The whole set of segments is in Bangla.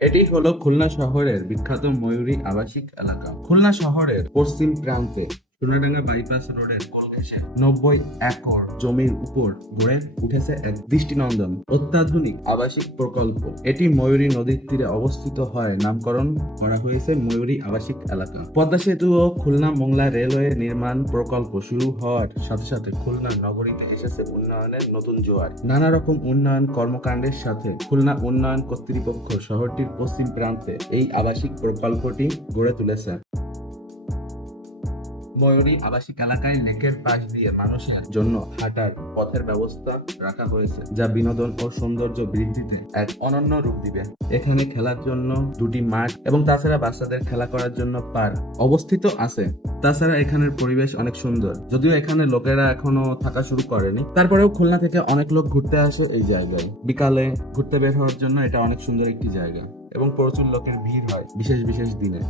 এটি হলো খুলনা শহরের বিখ্যাত ময়ূরী আবাসিক এলাকা। খুলনা শহরের পশ্চিম প্রান্তে সোনাডাঙ্গা বাইপাস রোডের নব্বই একর জমির উপর গড়ে উঠেছে এক দৃষ্টিনন্দন, অত্যাধুনিক আবাসিক প্রকল্প। এটি ময়ূরী নদীর তীরে অবস্থিত হয় নামকরণ করা হয়েছে ময়ূরী আবাসিক এলাকা। পদ্মা সেতু ও খুলনা মোংলা রেলওয়ে নির্মাণ প্রকল্প শুরু হওয়ার সাথে সাথে খুলনা নগরীতে এসেছে উন্নয়নের নতুন জোয়ার। নানা রকম উন্নয়ন কর্মকাণ্ডের সাথে খুলনা উন্নয়ন কর্তৃপক্ষ শহরটির পশ্চিম প্রান্তে এই আবাসিক প্রকল্পটি গড়ে তুলেছে। ময়ূরী আবাসিক এলাকায় লেকের পাশ দিয়ে মানুষের জন্য হাঁটার পথের ব্যবস্থা রাখা হয়েছে, যা বিনোদন ও সৌন্দর্য বৃদ্ধিতে এক অনন্য রূপ দিবে। এখানে খেলার জন্য দুটি মাঠ এবং তাছাড়া বাচ্চাদের খেলা করার জন্য পার্ক অবস্থিত আছে। তাছাড়া এখানের পরিবেশ অনেক সুন্দর। যদিও এখানে লোকেরা এখনও থাকা শুরু করেনি, তারপরেও খুলনা থেকে অনেক লোক ঘুরতে আসে এই জায়গায়। বিকালে ঘুরতে বের হওয়ার জন্য এটা অনেক সুন্দর একটি জায়গা এবং প্রচুর লোকের ভিড় হয় বিশেষ বিশেষ দিনে।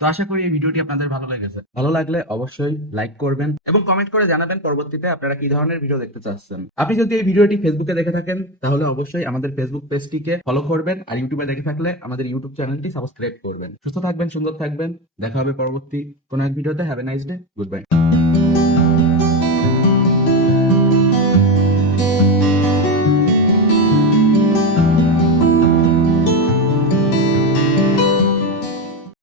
তো আশা করি এই ভিডিওটি আপনাদের ভালো লেগেছে। ভালো লাগলে অবশ্যই লাইক করবেন এবং কমেন্ট করে জানাবেন পরবর্তীতে আপনারা কি ধরনের ভিডিও দেখতে চাচ্ছেন। আপনি যদি এই ভিডিওটি ফেসবুকে দেখে থাকেন তাহলে অবশ্যই আমাদের ফেসবুক পেজটিকে ফলো করবেন আর ইউটিউবে দেখে থাকলে আমাদের ইউটিউব চ্যানেলটি সাবস্ক্রাইব করবেন। সুস্থ থাকবেন সুন্দর থাকবেন। দেখা হবে পরবর্তী কোনো এক ভিডিওতে have a nice day good bye